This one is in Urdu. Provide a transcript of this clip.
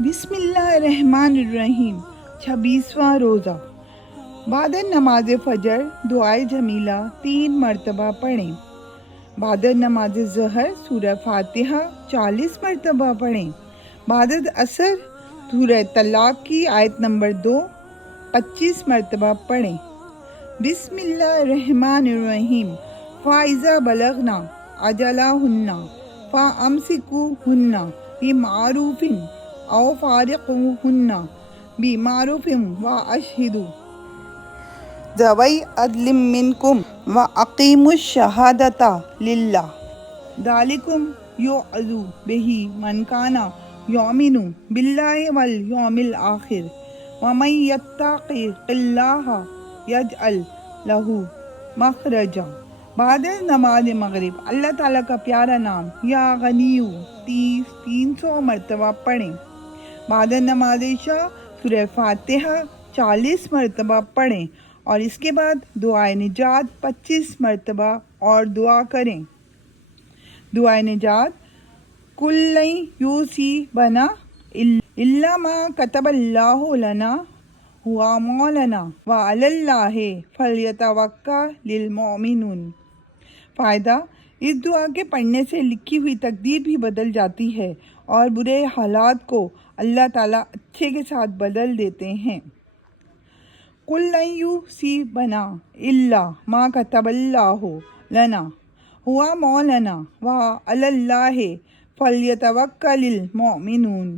بسم اللہ الرحمن الرحیم 26واں روزہ۔ بعد نماز فجر دعائے جمیلہ 3 مرتبہ پڑھیں۔ بعد نماز ظہر سورہ فاتحہ 40 مرتبہ پڑھیں۔ بعد عصر سورہ طلاق کی آیت نمبر 2 25 مرتبہ پڑھیں۔ بسم اللہ الرحمن الرحیم فَإِذَا بَلَغْنَا أَجَلَهُنَّ فَأَمْسِكُوهُنَّ بِمَعْرُوفٍ أَوْ فَارِقُوهُنَّ بِمَعْرُوفٍ وَأَشْهِدُوا ذَوَيْ عَدْلٍ مِّنكُمْ وَأَقِيمُوا الشَّهَادَةَ لِلَّهِ ذَلِكُمْ يُوعَظُ بِهِ مَنْ كَانَ يُؤْمِنُ بِاللَّهِ وَالْيَوْمِ الْآخِرِ وَمَن يَتَّقِ اللَّهَ يَجْعَل لَهُ مَخْرَجًا۔ بعد نماز مغرب اللہ تعالیٰ کا پیارا نام یا غنیو 300 مرتبہ پڑھیں۔ بعد نماز عشاء سورہ فاتحہ 40 مرتبہ پڑھیں اور اس کے بعد دعائے نجات 25 مرتبہ اور دعا کریں۔ دعائے نجات کُلًّا یُصِیبَنَا إِلَّا مَا كَتَبَ اللَّهُ لَنَا هُوَ مَوْلَانَا وَعَلَى اللَّهِ فَلْيَتَوَکَّلِ الْمُؤْمِنُونَ۔ فائدہ: اس دعا کے پڑھنے سے لکھی ہوئی تقدیر بھی بدل جاتی ہے اور برے حالات کو اللہ تعالیٰ اچھے کے ساتھ بدل دیتے ہیں۔ کُلًّا یُصِیبَنَا إِلَّا مَا كَتَبَ اللَّهُ لَنَا هُوَ مَوْلَانَا وَعَلَى اللَّهِ فَلْيَتَوَکَّلِ الْمُؤْمِنُونَ۔